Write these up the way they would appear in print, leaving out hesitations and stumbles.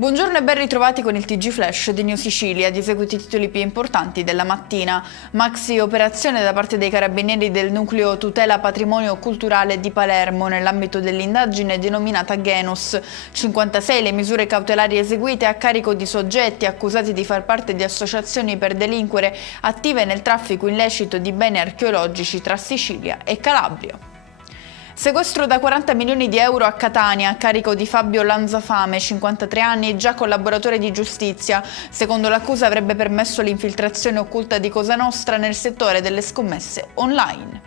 Buongiorno e ben ritrovati con il TG Flash di New Sicilia. Di seguito i titoli più importanti della mattina. Maxi operazione da parte dei carabinieri del nucleo tutela patrimonio culturale di Palermo nell'ambito dell'indagine denominata Genus. 56 le misure cautelari eseguite a carico di soggetti accusati di far parte di associazioni per delinquere attive nel traffico illecito di beni archeologici tra Sicilia e Calabria. Sequestro da 40 milioni di euro a Catania a carico di Fabio Lanzafame, 53 anni, già collaboratore di giustizia. Secondo l'accusa avrebbe permesso l'infiltrazione occulta di Cosa Nostra nel settore delle scommesse online.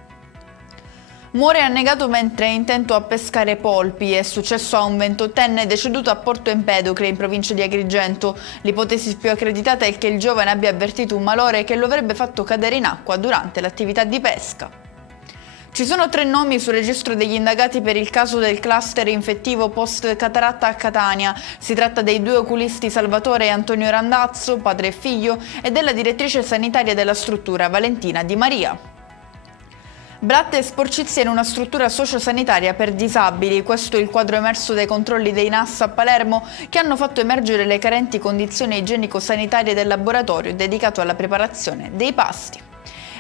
Muore annegato mentre è intento a pescare polpi. È successo a un 28enne deceduto a Porto Empedocle, in provincia di Agrigento. L'ipotesi più accreditata è che il giovane abbia avvertito un malore che lo avrebbe fatto cadere in acqua durante l'attività di pesca. Ci sono 3 nomi sul registro degli indagati per il caso del cluster infettivo post-cataratta a Catania. Si tratta dei 2 oculisti Salvatore e Antonio Randazzo, padre e figlio, e della direttrice sanitaria della struttura, Valentina Di Maria. Blatte e sporcizie in una struttura sociosanitaria per disabili. Questo è il quadro emerso dai controlli dei NAS a Palermo, che hanno fatto emergere le carenti condizioni igienico-sanitarie del laboratorio dedicato alla preparazione dei pasti.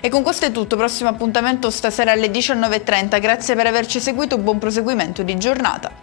E con questo è tutto, prossimo appuntamento stasera alle 19:30, grazie per averci seguito, buon proseguimento di giornata.